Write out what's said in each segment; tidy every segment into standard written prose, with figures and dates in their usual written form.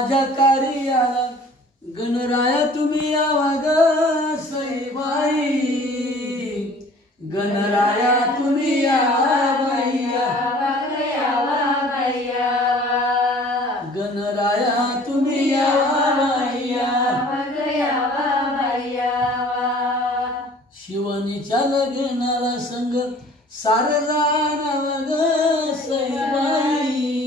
माझ्या कार्याला गणराया तुम्ही यावा ग सईबाई, गणराया तुम्ही यावा गणराया तुम्ही शिवनीच्या लग्नाला संग सारे जाणाव ग सईबाई,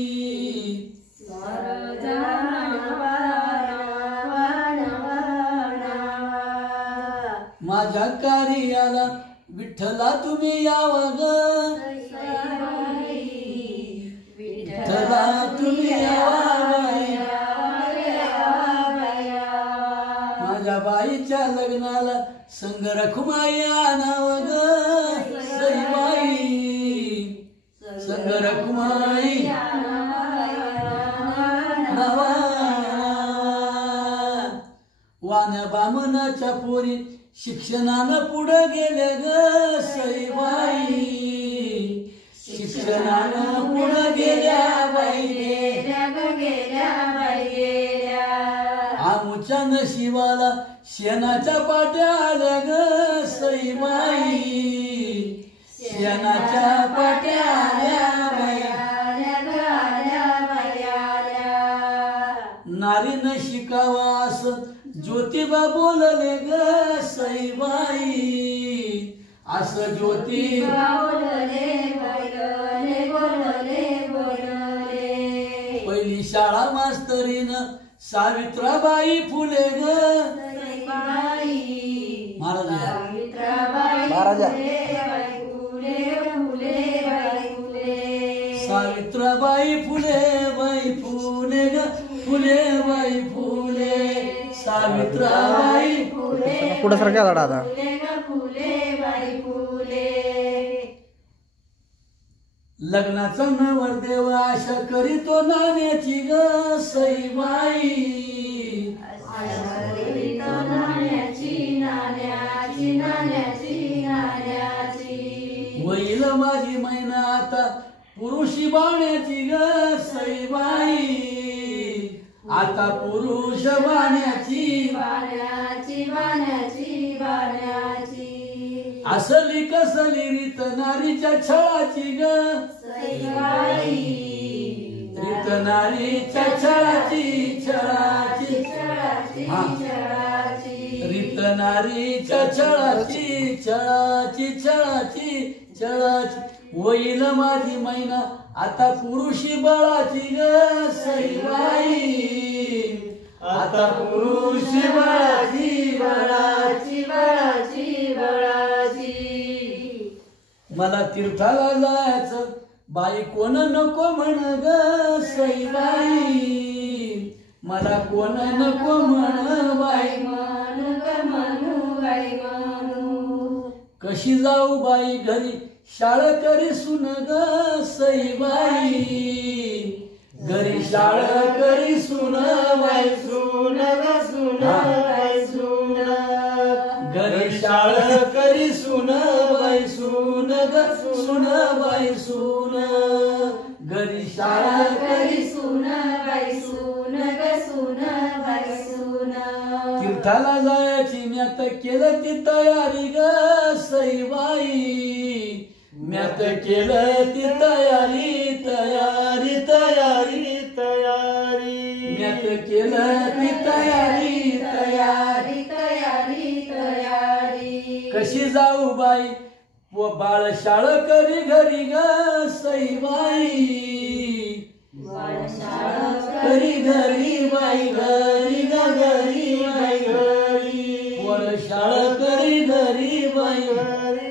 माझ्या कार्याला विठ्ठला तुम्ही यावा ग विठ्ठला तुम्ही यावा, माझ्या बाईच्या लग्नाला संग रखुमाई आणाव ग सईबाई, संग रखुमाई नावा, वाण्या बामनाच्या पोरी शिक्षणानं पुढे गेल्या ग सईबाई, शिक्षणानं पुढे गेल्या बाई, आमुच्या नशिबाला शेणाच्या पाट्या आल्या ग सईबाई, शेणाच्या पाट्या आल्या बाई, नारीनं शिकावा असं ज्योतिबा बोलले ग सईबाई, असं ज्योतिबा पहिली शाळा मास्तरीनं सावित्राबाई फुले ग महाराजा, सावित्राबाई फुले बाई फुले ग फुले बाई फुले, सावित्राबाई पुढे सारख्या झाडा आता लग्नाचा नवरदेव आशा करीतो नाण्याची ग सईबाई, वैल माझी मैना आता पुरुषी बाण्याची ग सईबाई, आता पुरुष बाण्याची असली कसली रीत नारीच्या छळाची ग रीत नारीच्या छळाची छळाची, रीत नारीच्या छळाची छळाची छळाची छळाची, होईल माझी मैना आता पुरुषी बळाची ग सईबाई, आता पुरुषी बळाची बळाची मला तीर्थाला जायचं बाई कोण नको म्हण ग सईबाई, मला कोण नको म्हण बाई, कशी जाऊ बाई घरी शाळ करी सुन ग सईबाई, घरी शाळ करी सुन बाई सुन ग सुन बाई सुन, घरी शाळ करी सुन बाई सुन ग सुन बाई सुन, घरी शाळ करी सुन बाई सुन ग सुन बाई सुन, तीर्थाला जायची म्यात केलं ती तयारी ग सईबाई, म्यात केलं ती तयारी तयारी तयारी तयारी, म्यात केलं ती तयारी तयारी तयारी, कशी जाऊ बाई व बाळ शाळ करी घरी ग सईबाई, करी घरी बाई घरी ग घरी बाई घरी, वर शाळ करी घरी बाई घरी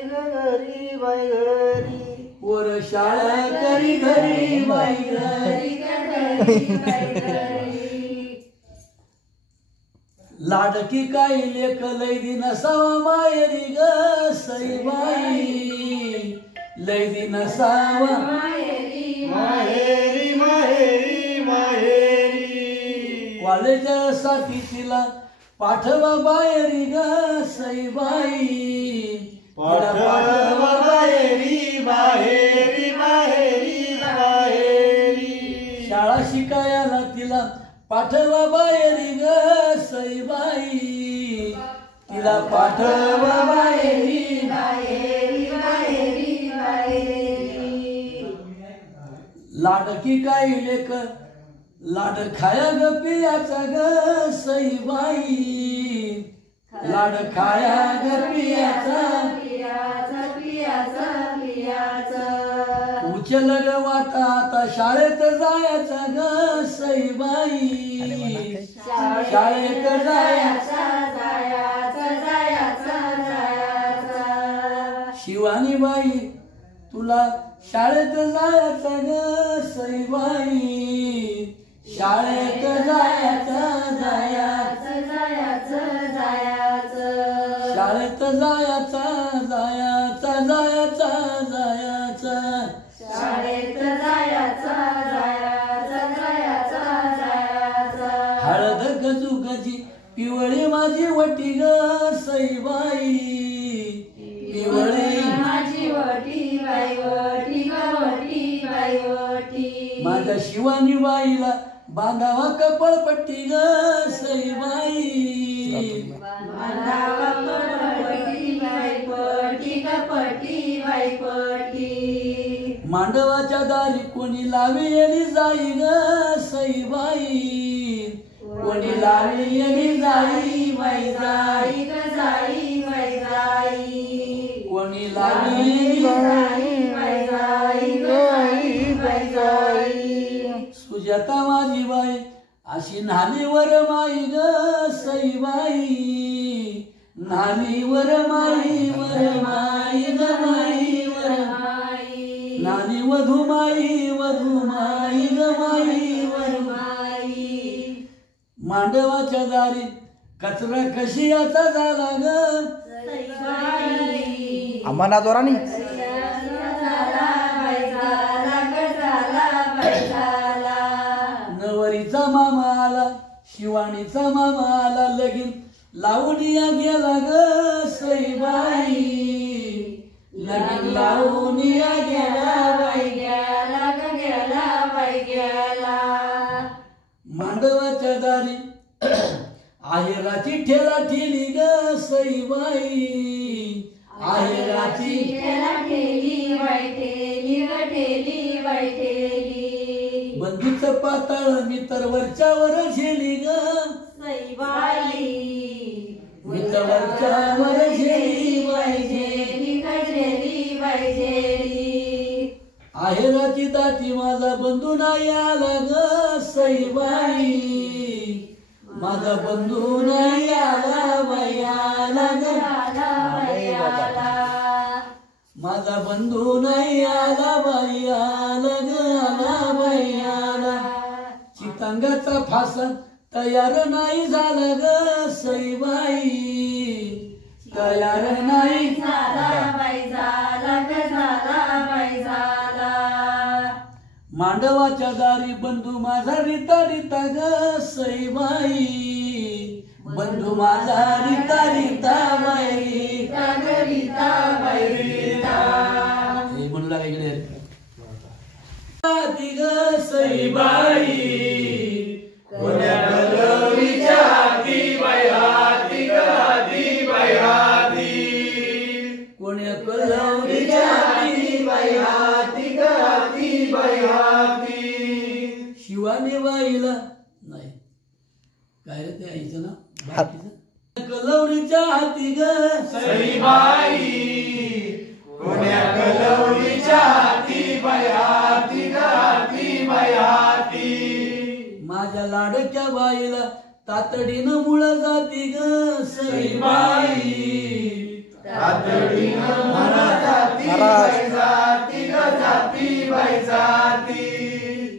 बाई घरी, वर शाळा करी घरी बाई घरी लाडकी काही लेख लैदी नसावा मायरी ग सईबाई, लैदी नसावा माहेरी माहेरी माहेरी, कॉलेजासाठी तिला पाठवा बाहेरी ग सईबाई, पाठवा बाहेरी बाहेरी बाहेरी बाहेरी, शाळा शिकायला तिला पाठवा बाहेरी ग सईबाई, तिला पाठवा बाहेरी. लाडकी काय लेक लाड खाया ग पियाचा ग सईबाई, लाड खाया ग पियाचा. उचल ग वाटा आता शाळेत जायचा ग सईबाई, शाळेत जायचा. शिवानी बाई तुला शाळेत जायचं ग सईबाई, शाळेत जायचं जायचं शाळेत जायचं जायचं जायचं जायचं शाळेत हळद गजूगजी पिवळी माझी वटी ग सईबाई, पिवळी माझी वटी बाई वटी बाई वटी. माझ्या शिवानी बाईला बांधावा कपळपट्टी ग सईबाई, बांधावा कपळपट्टी बाई पट्टी बाई पट्टी. मांडवाच्या दारी कोणी लावी जाई ग सईबाई, कोणी लावी जाई बाई जाई बाई जाई. कोणी लावी बाई जाई. सुजाता माझी बाई अशी न्हालीवर माई ग सईबाई, न्हालीवर माई वर माई ग माई वर नानी वधू माई ग माई वर माई. मांडवाच्या दारी कचरा कशी आता झाला ग आम्हाला जोरानी. नवरीचा मामा आला शिवानीचा मामा आला, लगीन लावून या गेला ग सईबाई, लगीन लावून या गेला बाई. मांडवाच्या दारी आहेराची ठेला ठेली ग सईबाई, आहेराची बंदीचं पाताळ मी तर वरच्यावर झेली ग सईबाई, मी तर वरच्यावर झेली बाई. आहेराची दाती माझा बंधू नाही आला ग सईबाई, माझा बंधू नाही आला बाई आला ग, माझा बंधू नाही आला बाई आला ग आला बाई आला. चितंगाचा फासा तयार नाही झाला ग सईबाई, तयार नाही मांडवाच्या दारी बंधू माझा रिता रिता ग सईबाई, बंधू माझा रिता रिता बाई म्हणू लागा इकडे ग सईबाई, कोण्या कलवीच्या हाती बाई हाती ग हाती बाई हाती, कोण्या कलवीच्या हाती बाई हाती ग हाती बाई हाती. शिवानी बाईला नाही काय रे ते आईचं ना कलवडीच्या हाती ग सईबाई, कोण्या कलवडीच्या हाती बाई हाती ग हाती बाई हाती. माझ्या लाडक्या बाईला तातडीनं मुळ जाती ग सईबाई, तातडीनं मुळ जाती बाई जाती ग जाती बाई जाती,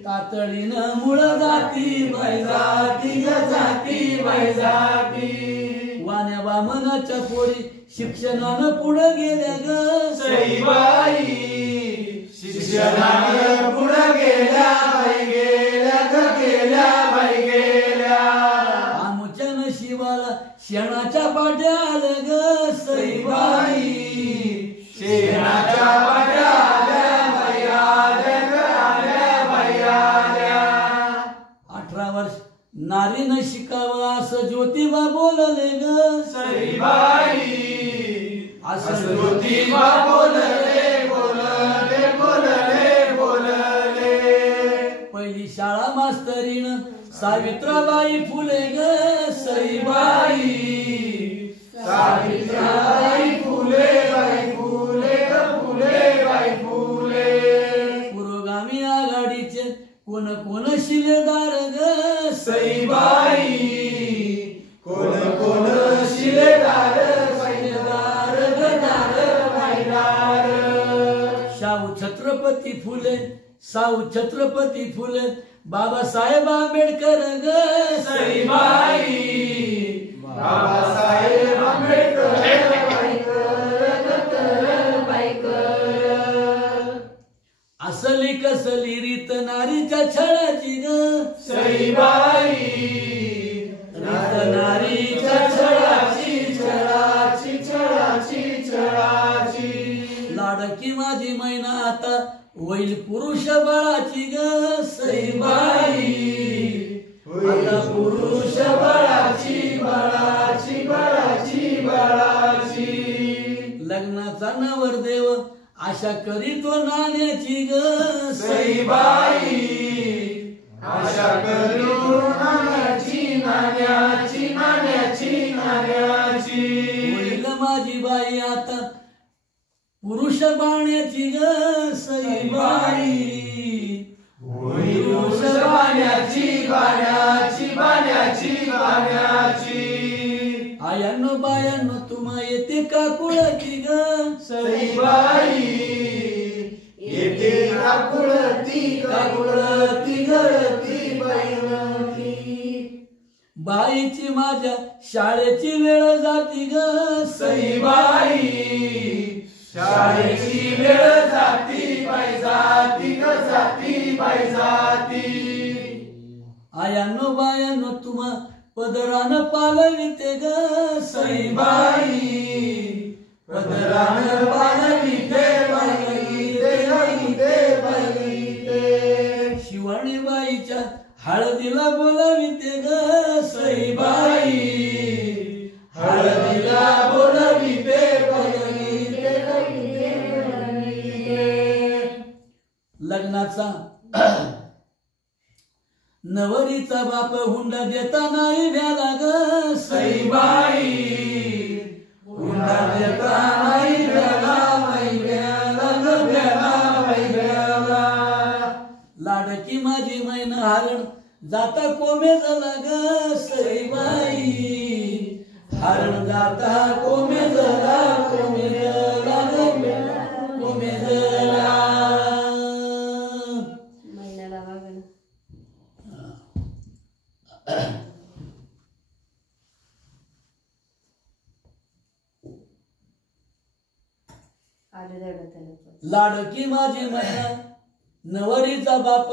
तातडीनं मुळ जाती बाई जाती ग जाती बाई जाती. वाण्या वामनाच्या पोरी शिक्षणानं पुढे गेल्या ग सईबाई, शिक्षणानं पुढे गेल्या बाई गेल्या ग गेल्या बाई गेल्या. आमच्या नशिबाला शेणाच्या पाट्या आल्या ग सईबाई, शेणाच्या पाट्या आल्या बाई आल्या ग आल्या बाई आल्या. 18 वर्ष ज्योतिबा बोलले ग सईबाई असं ज्योतिबा बोलले बोलले बोलले बोलले पहिली शाळा मास्तरीण सावित्राबाई फुले ग सईबाई सावित्राबाई फुले बाई फुले ग फुले बाई फुले पुरोगामी आघाडीचे कोण कोण शिलेदार ग सईबाई कोण कोण शिलेदार शिलेदार दार मैदार शाहू छत्रपती फुले शाहू छत्रपती फुले बाबासाहेब आंबेडकर ग सईबाई बाबासाहेब आंबेडकर असली कसली रीत नारीच्या छळाची ग सईबाई रीत नारीच्या छळाची छळाची छळाची छळाची लाडकी माझी मैना आता होईल पुरुष बळाची ग सईबाई आता पुरुष बळाची बळाची बळाची बळाची लग्नाचा नवरदेव आशा करीतो नाण्याची ग सईबाई आशा करू नाण्याची नाण्याची नाण्याची नाण्याची होईल माझी बाई आता पुरुष बाण्याची ग सईबाई पुरुष बाण्याची बाण्याची बाण्याची बाण्याची आयानो बायानो तुम्हा येते का कुळती ग सईबाई येते काकुळती काकुळती गळती बैलती बाईची माझ्या शाळेची वेळ जाती ग सईबाई शाळेची वेळ जाती बाई जाती ग जाती बाई जाती आयानो बायानो तुम्हा पदरानं पालविते ग सईबाई पदरानं पालविते पालविते गीते पालविते शिवाणी बाईच्या हळदीला बोलाविते ग सईबाई हळदीला बोलविते पालविते गीते पालविते लग्नाचा नवरीचा बाप हुंडा देता नाही भ्याला ग सईबाई हुंडा देता नाही भ्याला बाई भ्याला ग भ्याला बाई भ्याला लाडकी माझी मैन हरण जाता कोमे झाला ग सईबाई हरण जाता कोमे झाला कोमे झाला ग कोमे झाला लाडकी माझी मैना नवरीचा बाप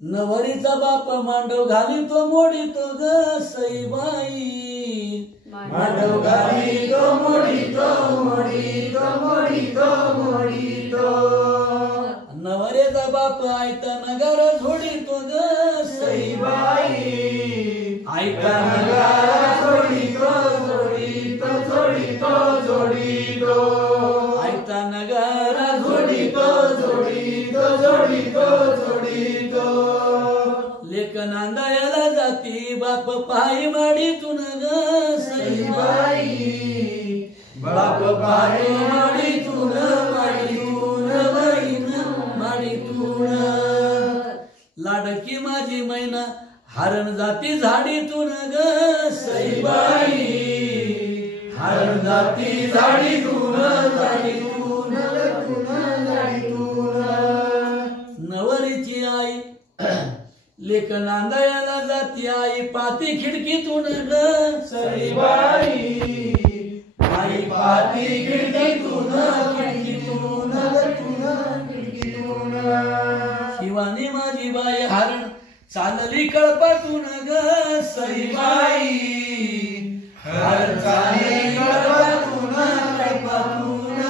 नवरीचा बाप मांडव घालितो मोडीतो ग सईबाई मांडव घालितो मोडीतो मोडीतो मोडीतो मोडीतो नवरेचा बाप आयता नगर झोडीतो ग सईबाई आयता नगारा जोडीतो जोडीतो जोडीतो जोडीतो आयता नगर जोडीतो जोडीतो जोडीतो जोडीतो लेक नांदायला जाती बाप पायी माडीतून ग सईबाई बाप पाय माडीतून माडीतून माडीतून लाडकी माझी मैना हरण जाती झाडीतून ग सईबाई हरण जाती झाडीतून झाडीतून झाडीतून नवरीची आई लेक नांदायला जाती आई पाती खिडकीतून ग सईबाई आई पाती खिडकीतून खिडकीतून खिडकीतून शिवानी माझी बाई हरण चालली कळपातून ग सईबाई हरण चालली कळपातून कळपातून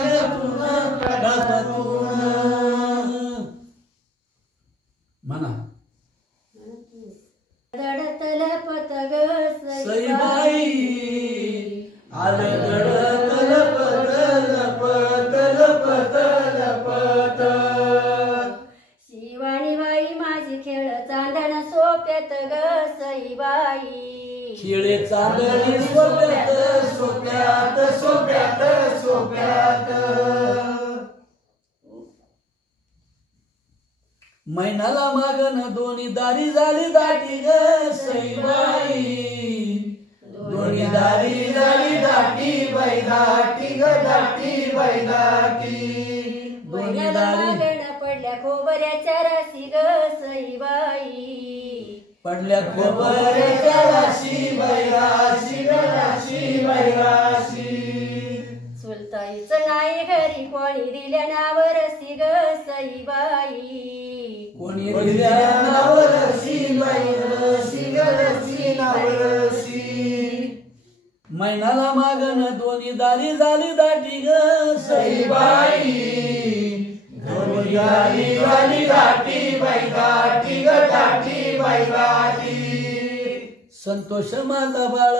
कळपातून म्हणा खिळे चांदणी सोप्यात सोप्यात सोप्यात सोप्यात मैनाला मागन दोन्ही दारी झाली दाटी ग सईबाई दोन्ही दारी झाली दाटी बाई दाटी ग दाटी बाई दाटी दोन्ही दारी मागण पडल्या खोबऱ्याच्या राशी ग सईबाई पडल्या खोबऱ्याच्या राशी बाई राशी ग राशी बाई राशी चुलताईचं नाही घरी कोणी दिल्या नावर सी ग सईबाई कोणी दिल्या नावर रशी बाई रशी ग रशी नावर रशी मैनाला मागन दोन्ही दारी झाली दाटी ग सईबाई दोन्ही दारी झाली दाटी बाई दाटी ग दाटी बाई दाटी संतोष माझा बाळ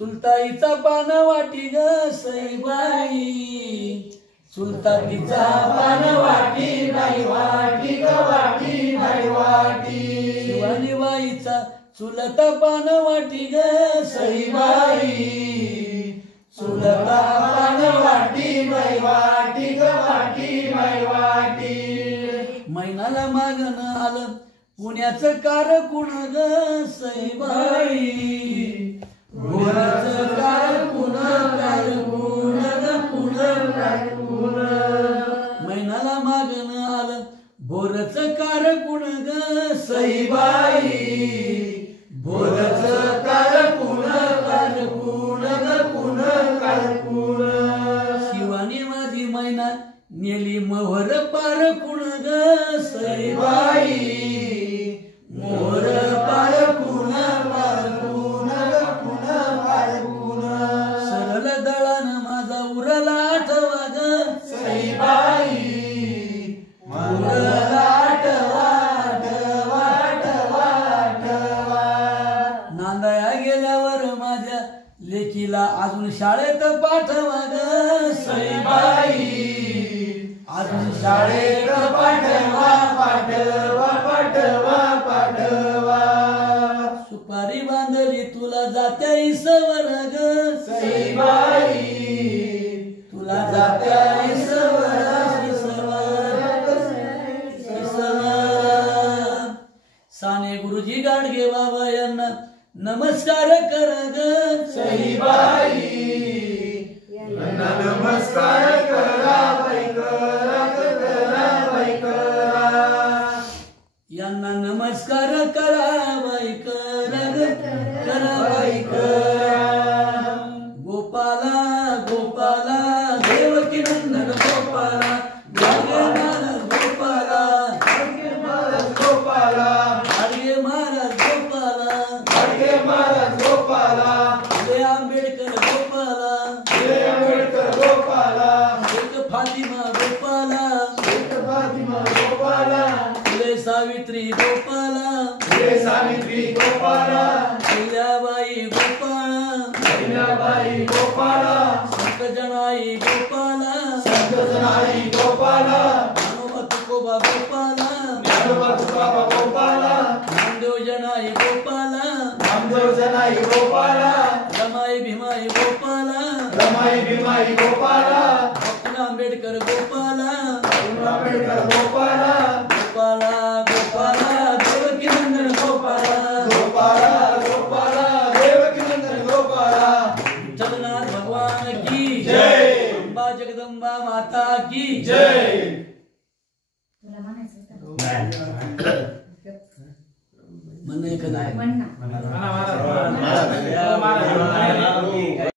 चुलताईचा पान वाटी ग सईबाई चुलताईचा पान वाटी बाई वाटी ग वाटी बाई वाटी शिवानी बाईचा चुलता पान वाटी ग सईबाई चुलता पान वाटी बाई वाटी ग वाटी बाई वाटी मैनाला मागन आलं पुण्याचं कार कुण ग सईबाई गुणाचं कार कुण कार गुण ग कुण कार गुण मैनाला मागन आलं बोरचं कार कुण ग सईबाई बोरचं कार कुण कार कुण ग कुण कार कुण शिवानी माझी मैना नेली मोहर पार कुण ग सईबाई मोर पार कुण पार कुण ग कुण पार कुण सरळ दळान माझा उरला आठवा ग सईबाई उरला आठवा आठवा आठवा आठवा नांदाया गेल्यावर माझ्या लेकीला अजून शाळेत पाठवा ग सईबाई अजून शाळेत पाठवा पाठवा पाठवा पाठवा सुपारी बांधली तुला जात्या इसवर ग सईबाई तुला जात्या इसवर साने गुरुजी गाडगे बाबा यांना नमस्कार कर ग सईबाई यांना नमस्कार करा बाई करा बाई करा यांना नमस्कार करा बाई करा बाई करा गोपाला गोपाला देवकी नंदन गोपाला गाडगे महाराज गोपाला गाडगे महाराज गोपाला गाडगे महाराज गोपाला गाडगे महाराज गोपाला फुले आंबेडकर गोपाला फुले आंबेडकर गोपाला एक फातिमा गोपाला एक फातिमा गोपाला फुले सावित्री गोपाला फुले सावित्री गोपाला अहिल्याबाई गोपाळा अहिल्याबाई गोपाला संतजनाई गोपाला संतजनाई गोपाला ज्ञानोबा तुकोबा गोपाला ज्ञानोबा तुकोबा गोपाला नामदेव जनाई गोपाला नामदेव जनाई गोपाला रमाई भीमाई गोपाला रमाई भीमाई गोपाला डॉक्टर आंबेडकर गोपाला आंबेडकर गोपाला गोपाला गोपाला देवकी नंदन गोपाला गोपाला गोपाला देवकी नंदन गोपाला जगन्नाथ भगवान की जय अंबा जगदंबा माता की जय म्हणणं एकच आहे